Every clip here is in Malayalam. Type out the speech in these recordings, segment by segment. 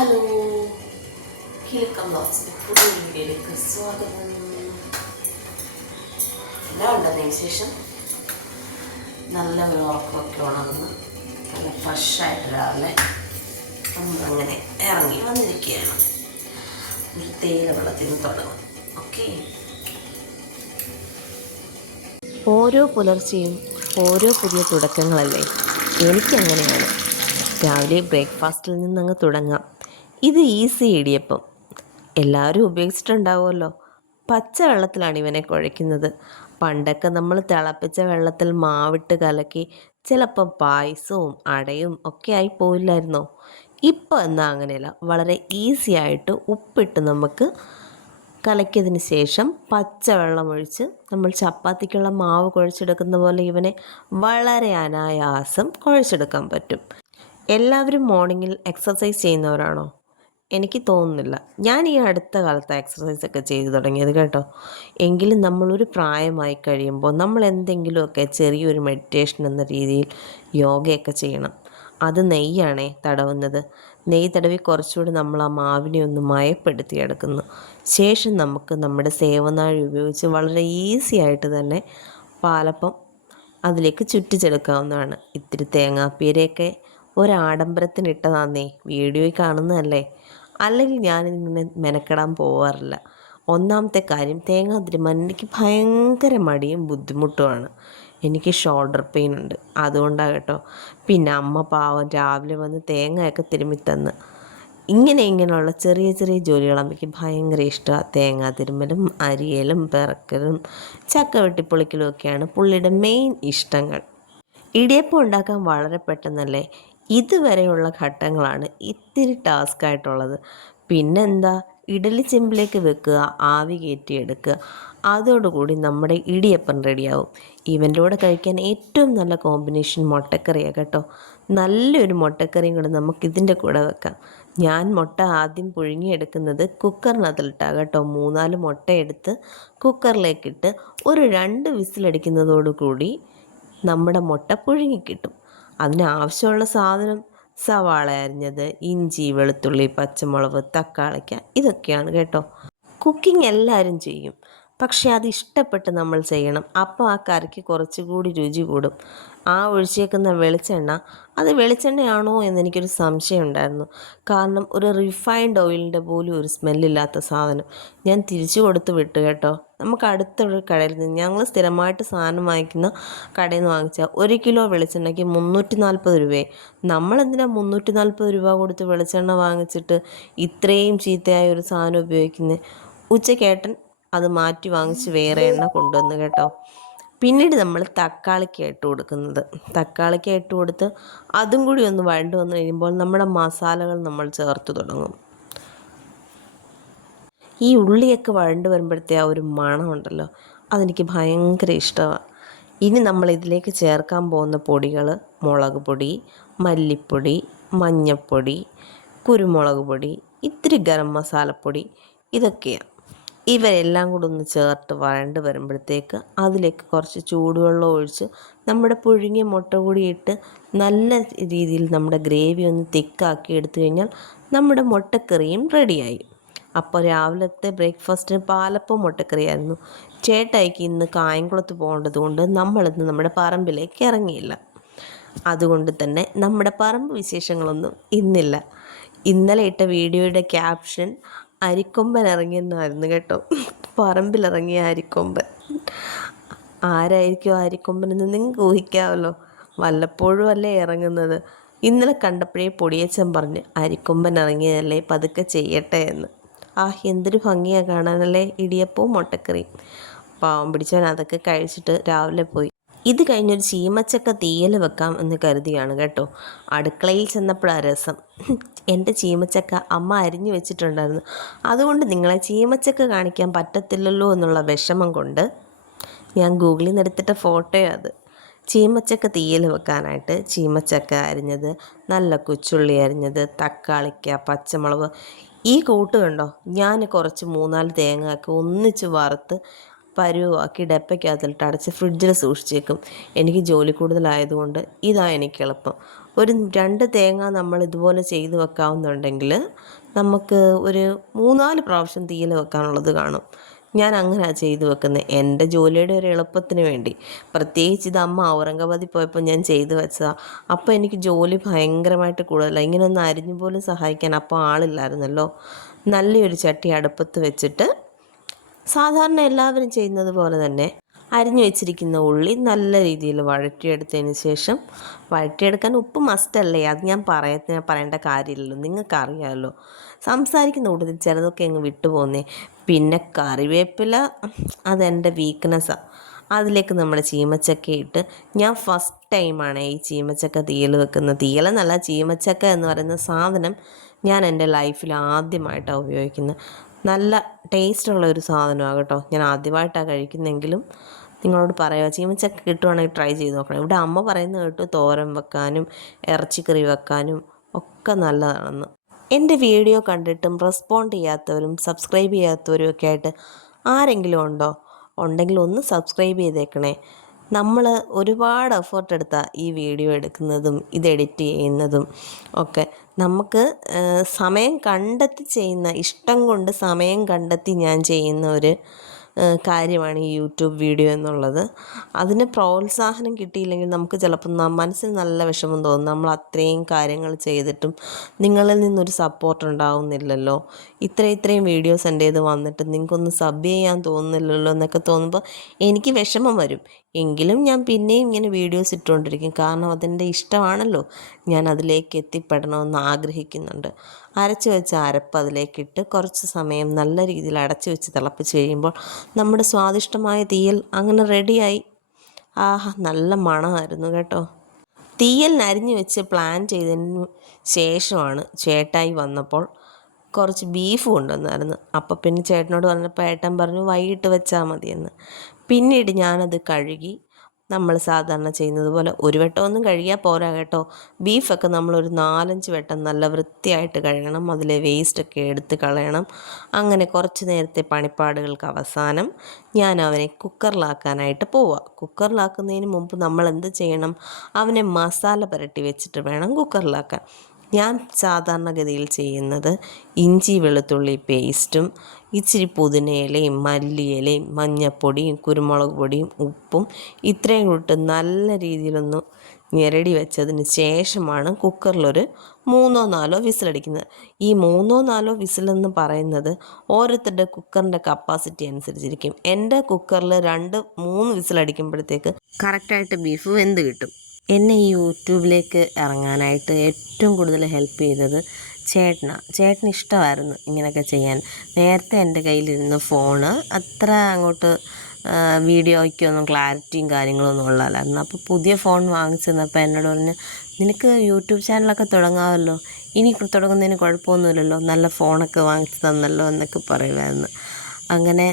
ഹലോ കിഴക്കം ബോക്സിന്റെ പുതിയ വീഡിയോയിലേക്ക് സ്വാഗതം എല്ലാം ഉണ്ടെന്നതിന് ശേഷം നല്ല ഒരു ഉറക്കമൊക്കെ ഉണർന്ന് നല്ല ഫ്രഷായിട്ട് രാവിലെ നമ്മളങ്ങനെ ഇറങ്ങി വന്നിരിക്കുകയാണ് ഒരു തേയില വെള്ളത്തിൽ നിന്ന് തുടങ്ങും ഓക്കെ ഓരോ പുലർച്ചെയും ഓരോ പുതിയ തുടക്കങ്ങളല്ലേ? എനിക്കങ്ങനെയാണ്. രാവിലെ ബ്രേക്ക്ഫാസ്റ്റിൽ നിന്നങ്ങ് തുടങ്ങാം. ഇത് ഈസി ഇടിയപ്പം. എല്ലാവരും ഉപയോഗിച്ചിട്ടുണ്ടാവുമല്ലോ. പച്ച വെള്ളത്തിലാണ് ഇവനെ കുഴയ്ക്കുന്നത്. പണ്ടൊക്കെ നമ്മൾ തിളപ്പിച്ച വെള്ളത്തിൽ മാവിട്ട് കലക്കി ചിലപ്പോൾ പായസവും അടയും ഒക്കെ ആയി പോയില്ലായിരുന്നോ ഇപ്പോൾ എന്നാൽ അങ്ങനെയല്ല. വളരെ ഈസി ആയിട്ട് ഉപ്പിട്ട് നമുക്ക് കലക്കിയതിന് ശേഷം പച്ചവെള്ളം ഒഴിച്ച് നമ്മൾ ചപ്പാത്തിക്കുള്ള മാവ് കുഴച്ചെടുക്കുന്ന പോലെ ഇവനെ വളരെ അനായാസം കുഴച്ചെടുക്കാൻ പറ്റും. എല്ലാവരും മോർണിംഗിൽ എക്സസൈസ് ചെയ്യുന്നവരാണോ? എനിക്ക് തോന്നുന്നില്ല. ഞാൻ ഈ അടുത്ത കാലത്ത് എക്സസൈസ് ഒക്കെ ചെയ്തു തുടങ്ങിയത് കേട്ടോ. എങ്കിലും നമ്മളൊരു പ്രായമായി കഴിയുമ്പോൾ നമ്മൾ എന്തെങ്കിലുമൊക്കെ ചെറിയൊരു മെഡിറ്റേഷൻ എന്ന രീതിയിൽ യോഗയൊക്കെ ചെയ്യണം. അത് നെയ്യാണേ തടവുന്നത്. നെയ്യ് തടവി കുറച്ചുകൂടി നമ്മൾ ആ മാവിനെ ഒന്ന് മയപ്പെടുത്തിയെടുക്കുന്നു ശേഷം നമുക്ക് നമ്മുടെ സേവനാഴി ഉപയോഗിച്ച് വളരെ ഈസി ആയിട്ട് തന്നെ പാലപ്പം അതിലേക്ക് ചുറ്റിച്ചെടുക്കാവുന്നതാണ്. ഇത്തിരി തേങ്ങാപ്പീരയൊക്കെ ഒരാഡംബരത്തിനിട്ടതാന്നേ വീഡിയോയിൽ കാണുന്നതല്ലേ? അല്ലെങ്കിൽ ഞാൻ ഇങ്ങനെ മെനക്കെടാൻ പോവാറില്ല. ഒന്നാമത്തെ കാര്യം തേങ്ങ തിരുമാൻ ഭയങ്കര മടിയും ബുദ്ധിമുട്ടുമാണ്. എനിക്ക് ഷോൾഡർ പെയിൻ ഉണ്ട്. അതുകൊണ്ടാണ് കേട്ടോ. പിന്നെ അമ്മ പാവം രാവിലെ വന്ന് തേങ്ങയൊക്കെ തിരുമ്മി തന്ന്. ഇങ്ങനെ ഇങ്ങനെയുള്ള ചെറിയ ചെറിയ ജോലികൾ അമ്മയ്ക്ക് ഭയങ്കര ഇഷ്ടമാണ് തേങ്ങ തിരുമ്മലും അരിയലും പിറക്കലും ചക്ക വെട്ടിപ്പൊളിക്കലും ഒക്കെയാണ് പുള്ളിയുടെ മെയിൻ ഇഷ്ടങ്ങൾ. ഇടിയപ്പം ഉണ്ടാക്കാൻ വളരെ പെട്ടെന്നല്ലേ? ഇതുവരെയുള്ള ഘട്ടങ്ങളാണ് ഇത്തിരി ടാസ്ക് ആയിട്ടുള്ളത് പിന്നെന്താ? ഇഡലി ചെമ്പിലേക്ക് വെക്കുക ആവി കയറ്റിയെടുക്കുക. അതോടുകൂടി നമ്മുടെ ഇടിയപ്പം റെഡിയാവും. ഇവന്റെ കഴിക്കാൻ ഏറ്റവും നല്ല കോമ്പിനേഷൻ മുട്ടക്കറിയാണ് കേട്ടോ. നല്ലൊരു മുട്ടക്കറിയും കൂടെ നമുക്ക് ഇതിന്റെ കൂടെ വെക്കാം. ഞാൻ മുട്ട ആദ്യം പുഴുങ്ങിയെടുക്കുന്നത് കുക്കറിനകത്തിലിട്ടാണ് കേട്ടോ. മൂന്നാൽ മുട്ട എടുത്ത് കുക്കറിലേക്കിട്ട് ഒരു രണ്ട് വിസിലടിക്കുന്നതോടുകൂടി നമ്മുടെ മുട്ട പുഴുങ്ങിക്കിട്ടും അതിന് ആവശ്യമുള്ള സാധനം സവാള അരിഞ്ഞത് ഇഞ്ചി വെളുത്തുള്ളി പച്ചമുളക് തക്കാളിക്ക ഇതൊക്കെയാണ് കേട്ടോ. കുക്കിംഗ് എല്ലാവരും ചെയ്യും. പക്ഷേ അത് ഇഷ്ടപ്പെട്ട് നമ്മൾ ചെയ്യണം. അപ്പോൾ ആ കറിക്ക് കുറച്ചുകൂടി രുചി കൂടും. ആ ഒഴിച്ചേക്കുന്ന വെളിച്ചെണ്ണ അത് വെളിച്ചെണ്ണയാണോ എന്നെനിക്കൊരു സംശയം ഉണ്ടായിരുന്നു. കാരണം ഒരു റിഫൈൻഡ് ഓയിലിന്റെ പോലും ഒരു സ്മെല്ലില്ലാത്ത സാധനം ഞാൻ തിരിച്ചു കൊടുത്ത് വിട്ടു കേട്ടോ. നമുക്ക് അടുത്തൊരു കടയിൽ നിന്ന് ഞങ്ങൾ സ്ഥിരമായിട്ട് സാധനം വാങ്ങിക്കുന്ന കടയിൽ നിന്ന് വാങ്ങിച്ചാൽ ഒരു കിലോ വെളിച്ചെണ്ണയ്ക്ക് മുന്നൂറ്റി നാൽപ്പത് രൂപയെ നമ്മളെന്തിനാ മുന്നൂറ്റി നാൽപ്പത് രൂപ കൊടുത്ത് വെളിച്ചെണ്ണ വാങ്ങിച്ചിട്ട് ഇത്രയും ചീത്തയായ ഒരു സാധനം ഉപയോഗിക്കുന്നത് ഉച്ചക്കേട്ടൻ അത് മാറ്റി വാങ്ങിച്ച് വേറെ എണ്ണ കൊണ്ടുവന്ന് കേട്ടോ. പിന്നീട് നമ്മൾ തക്കാളിക്ക് ഇട്ട് കൊടുക്കുന്നത്. തക്കാളിക്ക് ഇട്ട് കൊടുത്ത് അതും കൂടി ഒന്ന് വഴണ്ട് വന്നു കഴിയുമ്പോൾ നമ്മുടെ മസാലകൾ നമ്മൾ ചേർത്ത് തുടങ്ങും. ഈ ഉള്ളിയൊക്കെ വഴണ്ട് വരുമ്പോഴത്തെ ആ ഒരു മണമുണ്ടല്ലോ അതെനിക്ക് ഭയങ്കര ഇഷ്ടമാണ് ഇനി നമ്മൾ ഇതിലേക്ക് ചേർക്കാൻ പോകുന്ന പൊടികൾ മുളക് പൊടി മല്ലിപ്പൊടി മഞ്ഞൾപ്പൊടി കുരുമുളക് പൊടി ഇത്തിരി ഗരം മസാലപ്പൊടി ഇതൊക്കെയാണ് ഇവയെല്ലാം കൂടെ ഒന്ന് ചേർത്ത് വരണ്ട് വരുമ്പോഴത്തേക്ക് അതിലേക്ക് കുറച്ച് ചൂടുവെള്ളം ഒഴിച്ച് നമ്മുടെ പുഴുങ്ങിയ മുട്ട കൂടി ഇട്ട് നല്ല രീതിയിൽ നമ്മുടെ ഗ്രേവി ഒന്ന് തിക്കാക്കി എടുത്തു കഴിഞ്ഞാൽ നമ്മുടെ മുട്ടക്കറിയും റെഡിയായി. അപ്പോൾ രാവിലത്തെ ബ്രേക്ക്ഫാസ്റ്റിന് പാലപ്പം മുട്ടക്കറിയായിരുന്നു. ചേട്ടായിക്ക് ഇന്ന് കായംകുളത്ത് പോകേണ്ടത് കൊണ്ട് നമ്മളിന്ന് നമ്മുടെ പറമ്പിലേക്ക് ഇറങ്ങിയില്ല. അതുകൊണ്ട് തന്നെ നമ്മുടെ പറമ്പ് വിശേഷങ്ങളൊന്നും ഇന്നില്ല. ഇന്നലെ ഇട്ട വീഡിയോയുടെ ക്യാപ്ഷൻ അരിക്കൊമ്പൻ ഇറങ്ങിയെന്നായിരുന്നു കേട്ടോ. പറമ്പിലിറങ്ങിയ അരിക്കൊമ്പൻ. ആരായിരിക്കും എന്ന് നിങ്ങൾക്ക് ഊഹിക്കാമല്ലോ. വല്ലപ്പോഴും അല്ലേ ഇറങ്ങുന്നത്. ഇന്നലെ കണ്ടപ്പോഴേ പൊടിയച്ചൻ പറഞ്ഞ് അരിക്കൊമ്പൻ ഇറങ്ങിയതല്ലേ പതുക്കെ ചെയ്യട്ടെ എന്ന്. ആ എന്തൊരു ഭംഗിയാണ് കാണാനല്ലേ ഇടിയപ്പവും മുട്ടക്കറിയും. പാവം പിടിച്ചവൻ അതൊക്കെ കഴിച്ചിട്ട് രാവിലെ പോയി. ഇത് കഴിഞ്ഞൊരു ചീമച്ചക്ക തീയൽ വെക്കാം എന്ന് കരുതിയാണ് കേട്ടോ. അടുക്കളയിൽ ചെന്നപ്പോഴാണ് രസം. എന്റെ ചീമച്ചക്ക അമ്മ അരിഞ്ഞു വെച്ചിട്ടുണ്ടായിരുന്നു. അതുകൊണ്ട് നിങ്ങളെ ചീമച്ചക്ക കാണിക്കാൻ പറ്റത്തില്ലല്ലോ എന്നുള്ള വിഷമം കൊണ്ട് ഞാൻ ഗൂഗിളിൽ നിന്ന് എടുത്തിട്ട ഫോട്ടോയോ അത്. ചീമച്ചക്ക തീയൽ വെക്കാനായിട്ട് ചീമച്ചക്ക അരിഞ്ഞത് നല്ല കൊച്ചുള്ളി അരിഞ്ഞത് തക്കാളിക്ക പച്ചമുളക്. ഈ കൂട്ട് കണ്ടോ? ഞാൻ കുറച്ച് മൂന്നാൽ തേങ്ങ ഒക്കെ ഒന്നിച്ച് വറുത്ത് പരുവാക്കി ഡപ്പയ്ക്കകത്തിട്ട് അടച്ച് ഫ്രിഡ്ജിൽ സൂക്ഷിച്ചേക്കും. എനിക്ക് ജോലി കൂടുതലായതുകൊണ്ട് ഇതാണ് എനിക്ക് എളുപ്പം. ഒരു രണ്ട് തേങ്ങ നമ്മൾ ഇതുപോലെ ചെയ്ത് വെക്കാവുന്നുണ്ടെങ്കിൽ നമുക്ക് ഒരു മൂന്നാൽ പ്രാവശ്യം തീയിൽ വെക്കാനുള്ളത് കാണും. ഞാൻ അങ്ങനെ ചെയ്തു വെക്കുന്നത് എന്റെ ജോലിയുടെ ഒരു എളുപ്പത്തിന് വേണ്ടി. പ്രത്യേകിച്ച് ഇത് അമ്മ ഔറംഗാബാദിൽ പോയപ്പോൾ ഞാൻ ചെയ്തു വെച്ചതാണ് അപ്പോൾ എനിക്ക് ജോലി ഭയങ്കരമായിട്ട് കൂടുതലാണ് ഇങ്ങനെ ഒന്ന് അരിഞ്ഞു പോലും സഹായിക്കാൻ അപ്പോൾ ആളില്ലായിരുന്നല്ലോ. നല്ലൊരു ചട്ടി അടുപ്പത്ത് വെച്ചിട്ട് സാധാരണ എല്ലാവരും ചെയ്യുന്നത് പോലെ തന്നെ അരിഞ്ഞു വെച്ചിരിക്കുന്ന ഉള്ളി നല്ല രീതിയിൽ വഴറ്റിയെടുത്തതിന് ശേഷം വഴറ്റിയെടുക്കാൻ ഉപ്പ് മസ്റ്റല്ലേ അത് ഞാൻ പറയ പറയേണ്ട കാര്യമില്ലല്ലോ. നിങ്ങൾക്കറിയാമല്ലോ സംസാരിക്കുന്ന കൂട്ടത്തിൽ ചിലതൊക്കെ അങ്ങ് വിട്ടുപോകുന്നേ പിന്നെ. കറിവേപ്പില അതെന്റെ വീക്ക്നെസ്സാണ് അതിലേക്ക് നമ്മൾ ചീമച്ചക്ക ഇട്ട് ഞാൻ ഫസ്റ്റ് ടൈമാണ് ഈ ചീമച്ചക്ക തീയൽ വെക്കുന്നത്. തീയലെന്നല്ല ചീമച്ചക്ക എന്ന് പറയുന്ന സാധനം ഞാൻ എന്റെ ലൈഫിൽ ആദ്യമായിട്ടാണ് ഉപയോഗിക്കുന്നത്. നല്ല ടേസ്റ്റുള്ള ഒരു സാധനമാണ് കേട്ടോ. ഞാൻ ആദ്യമായിട്ടാണ് കഴിക്കുന്നെങ്കിലും നിങ്ങളോട് പറയുക ചീമച്ചക്ക കിട്ടുവാണെങ്കിൽ ട്രൈ ചെയ്ത് നോക്കണം. ഇവിടെ അമ്മ പറയുന്നത് കേട്ട് തോരൻ വെക്കാനും ഇറച്ചിക്കറി വെക്കാനും ഒക്കെ നല്ലതാണെന്ന്. എന്റെ വീഡിയോ കണ്ടിട്ടും റെസ്പോണ്ട് ചെയ്യാത്തവരും സബ്സ്ക്രൈബ് ചെയ്യാത്തവരും ഒക്കെ ആയിട്ട് ആരെങ്കിലും ഉണ്ടോ? ഉണ്ടെങ്കിൽ ഒന്ന് സബ്സ്ക്രൈബ് ചെയ്തേക്കണേ. നമ്മൾ ഒരുപാട് എഫേർട്ട് എടുത്താൽ ഈ വീഡിയോ എടുക്കുന്നതും ഇത് എഡിറ്റ് ചെയ്യുന്നതും ഒക്കെ. നമുക്ക് സമയം കണ്ടെത്തി ചെയ്യുന്ന ഇഷ്ടം കൊണ്ട് സമയം കണ്ടെത്തി ഞാൻ ചെയ്യുന്ന ഒരു കാര്യമാണ് ഈ യൂട്യൂബ് വീഡിയോ എന്നുള്ളത്. അതിന് പ്രോത്സാഹനം കിട്ടിയില്ലെങ്കിൽ നമുക്ക് ചിലപ്പോൾ മനസ്സിന് നല്ല വിഷമം തോന്നും. നമ്മൾ അത്രയും കാര്യങ്ങൾ ചെയ്തിട്ടും നിങ്ങളിൽ നിന്നൊരു സപ്പോർട്ട് ഉണ്ടാവുന്നില്ലല്ലോ. ഇത്ര ഇത്രയും വീഡിയോസ് എന്റെ ഇത് വന്നിട്ട് നിങ്ങൾക്കൊന്ന് സബ് ചെയ്യാൻ തോന്നുന്നില്ലല്ലോ എന്നൊക്കെ തോന്നുമ്പോൾ എനിക്ക് വിഷമം വരും. എങ്കിലും ഞാൻ പിന്നെയും ഇങ്ങനെ വീഡിയോസ് ഇട്ടുകൊണ്ടിരിക്കും. കാരണം അതെന്റെ ഇഷ്ടമാണല്ലോ. ഞാൻ അതിലേക്ക് എത്തിപ്പെടണമെന്ന് ആഗ്രഹിക്കുന്നുണ്ട്. അരച്ച് വെച്ച അരപ്പ് അതിലേക്കിട്ട് കുറച്ച് സമയം നല്ല രീതിയിൽ അടച്ചു വെച്ച് തിളപ്പിച്ച് കഴിയുമ്പോൾ നമ്മുടെ സ്വാദിഷ്ടമായ തീയൽ അങ്ങനെ റെഡിയായി. ആഹാ നല്ല മണമായിരുന്നു കേട്ടോ. തീയലിന് അരിഞ്ഞു വെച്ച് പ്ലാൻ ചെയ്തതിന് ശേഷമാണ് ചേട്ടായി വന്നപ്പോൾ കുറച്ച് ബീഫ് കൊണ്ടുവന്നായിരുന്നു. അപ്പോൾ പിന്നെ ചേട്ടനോട് പറഞ്ഞപ്പോൾ ഏട്ടൻ പറഞ്ഞു വൈകിട്ട് വെച്ചാൽ മതിയെന്ന്. പിന്നീട് ഞാനത് കഴുകി നമ്മൾ സാധാരണ ചെയ്യുന്നത് പോലെ ഒരു വട്ടമൊന്നും കഴുകിയാൽ പോരാ കേട്ടോ. ബീഫൊക്കെ നമ്മളൊരു നാലഞ്ച് വെട്ടം നല്ല വൃത്തിയായിട്ട് കഴുകണം. അതിലെ വേസ്റ്റൊക്കെ എടുത്ത് കളയണം. അങ്ങനെ കുറച്ച് നേരത്തെ പണിപ്പാടുകൾക്ക് അവസാനം ഞാൻ അവനെ കുക്കറിലാക്കാനായിട്ട് പോവുക കുക്കറിലാക്കുന്നതിന് മുമ്പ് നമ്മൾ എന്ത് ചെയ്യണം? അവനെ മസാല പുരട്ടി വെച്ചിട്ട് വേണം കുക്കറിലാക്കാൻ. ഞാൻ സാധാരണഗതിയിൽ ചെയ്യുന്നത് ഇഞ്ചി വെളുത്തുള്ളി പേസ്റ്റും ഇച്ചിരി പുതിനയിലയും മല്ലിയിലയും മഞ്ഞപ്പൊടിയും കുരുമുളക് പൊടിയും ഉപ്പും ഇത്രയും കൂട്ട് നല്ല രീതിയിലൊന്ന് ഞെരടി വെച്ചതിന് ശേഷമാണ് കുക്കറിലൊരു മൂന്നോ നാലോ വിസിലടിക്കുന്നത്. ഈ മൂന്നോ നാലോ വിസിലെന്ന് പറയുന്നത് ഓരോരുത്തരുടെ കുക്കറിന്റെ കപ്പാസിറ്റി അനുസരിച്ചിരിക്കും. എന്റെ കുക്കറിൽ രണ്ട് മൂന്ന് വിസിലടിക്കുമ്പോഴത്തേക്ക് കറക്റ്റായിട്ട് ബീഫ് വെന്ത് കിട്ടും. എന്നെ ഈ യൂട്യൂബിലേക്ക് ഇറങ്ങാനായിട്ട് ഏറ്റവും കൂടുതൽ ഹെൽപ്പ് ചെയ്തത് ചേട്ടനാണ് ചേട്ടന് ഇഷ്ടമായിരുന്നു ഇങ്ങനെയൊക്കെ ചെയ്യാൻ. നേരത്തെ എന്റെ കയ്യിലിരുന്ന ഫോണ് അത്ര അങ്ങോട്ട് വീഡിയോയ്ക്കൊന്നും ക്ലാരിറ്റിയും കാര്യങ്ങളൊന്നും ഉള്ളതല്ലായിരുന്നു അപ്പോൾ പുതിയ ഫോൺ വാങ്ങിച്ചെന്നപ്പോൾ എന്നോട് പറഞ്ഞ് നിനക്ക് യൂട്യൂബ് ചാനലൊക്കെ തുടങ്ങാമല്ലോ. ഇനി തുടങ്ങുന്നതിന് കുഴപ്പമൊന്നുമില്ലല്ലോ. നല്ല ഫോണൊക്കെ വാങ്ങിച്ചു തന്നല്ലോ എന്നൊക്കെ പറയുമായിരുന്നു. അങ്ങനെ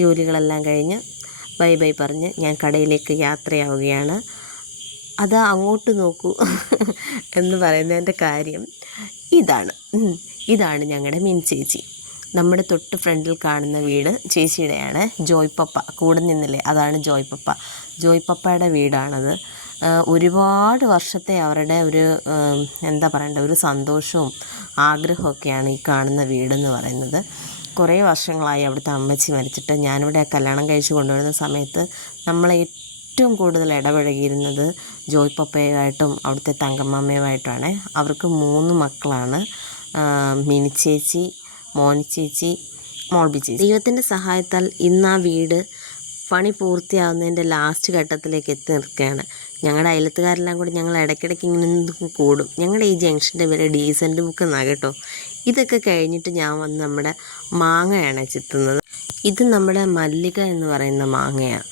ജോലികളെല്ലാം കഴിഞ്ഞ് ബൈ ബൈ പറഞ്ഞ് ഞാൻ കടയിലേക്ക് യാത്രയാവുകയാണ്. അത് അങ്ങോട്ട് നോക്കൂ എന്ന് പറയുന്നതിന്റെ കാര്യം ഇതാണ്. ഇതാണ് ഞങ്ങളുടെ മിൻ ചേച്ചി. നമ്മുടെ തൊട്ട് ഫ്രണ്ടിൽ കാണുന്ന വീട് ചേച്ചിയുടെയാണ്. ജോയ് പപ്പ. കൂടെ നിന്നില്ലേ? അതാണ് ജോയ് പപ്പ. ജോയ് പപ്പയുടെ വീടാണത്. ഒരുപാട് വർഷത്തെ അവരുടെ ഒരു എന്താ പറയണ്ട ഒരു സന്തോഷവും ആഗ്രഹമൊക്കെയാണ് ഈ കാണുന്ന വീടെന്ന് പറയുന്നത്. കുറേ വർഷങ്ങളായി അവിടുത്തെ അമ്മച്ചി മരിച്ചിട്ട് ഞാനിവിടെ കല്യാണം കഴിച്ച് കൊണ്ടുവരുന്ന സമയത്ത് നമ്മളെ ഏറ്റവും കൂടുതൽ ഇടപഴകിയിരുന്നത് ജോയ് പപ്പയുമായിട്ടും അവിടുത്തെ തങ്കമ്മയുമായിട്ടാണ് അവർക്ക് മൂന്ന് മക്കളാണ്. മിനി ചേച്ചി മോനി ചേച്ചി മോൾബി ചേച്ചി. ദൈവത്തിന്റെ സഹായത്താൽ ഇന്ന് ആ വീട് പണി പൂർത്തിയാവുന്നതിന്റെ ലാസ്റ്റ് ഘട്ടത്തിലേക്ക് എത്തി നിൽക്കുകയാണ്. ഞങ്ങളുടെ അയലത്തുകാരെല്ലാം കൂടി ഞങ്ങൾ ഇടയ്ക്കിടയ്ക്ക് ഇങ്ങനെ കൂടും. ഞങ്ങളുടെ ഈ ജംഗ്ഷന്റെ പേര് ഡീസന്റ് ബുക്ക് എന്നാണ് കേട്ടോ. ഇതൊക്കെ കഴിഞ്ഞിട്ട് ഞാൻ വന്ന് നമ്മുടെ മാങ്ങയാണ് ചിത്തുന്നത്. ഇത് നമ്മുടെ മല്ലിക എന്ന് പറയുന്ന മാങ്ങയാണ്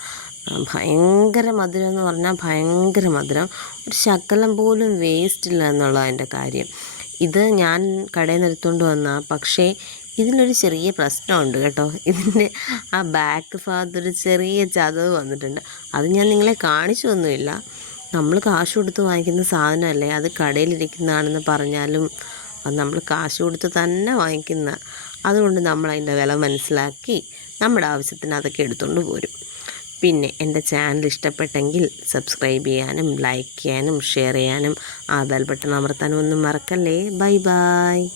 ഭയങ്കര മധുരം എന്ന് പറഞ്ഞാൽ ഭയങ്കര മധുരം. ഒരു ശകലം പോലും വേസ്റ്റ് ഇല്ല എന്നുള്ള അതിന്റെ കാര്യം. ഇത് ഞാൻ കടയിൽ നിന്ന് വന്ന. പക്ഷേ ഇതിനൊരു ചെറിയ പ്രശ്നമുണ്ട് കേട്ടോ. ഇതിന്റെ ആ ബാക്ക് ഭാഗത്ത് ഒരു ചെറിയ ചതവ് വന്നിട്ടുണ്ട്. അത് ഞാൻ നിങ്ങളെ കാണിച്ചൊന്നുമില്ല. നമ്മൾ കാശ് കൊടുത്ത് വാങ്ങിക്കുന്ന സാധനമല്ലേ? അത് കടയിലിരിക്കുന്നതാണെന്ന് പറഞ്ഞാലും അത് നമ്മൾ കാശ് കൊടുത്ത് തന്നെ വാങ്ങിക്കുന്ന. അതുകൊണ്ട് നമ്മൾ അതിന്റെ വില മനസ്സിലാക്കി നമ്മുടെ ആവശ്യത്തിന് അതൊക്കെ എടുത്തുകൊണ്ട് പോരും. പിന്നെ എന്റെ ചാനൽ ഇഷ്ടപ്പെട്ടെങ്കിൽ സബ്സ്ക്രൈബ് ചെയ്യാനും ലൈക്ക് ചെയ്യാനും ഷെയർ ചെയ്യാനും ആ ബെൽ ബട്ടൺ അമർത്താനും ഒന്നും മറക്കല്ലേ? Bye bye.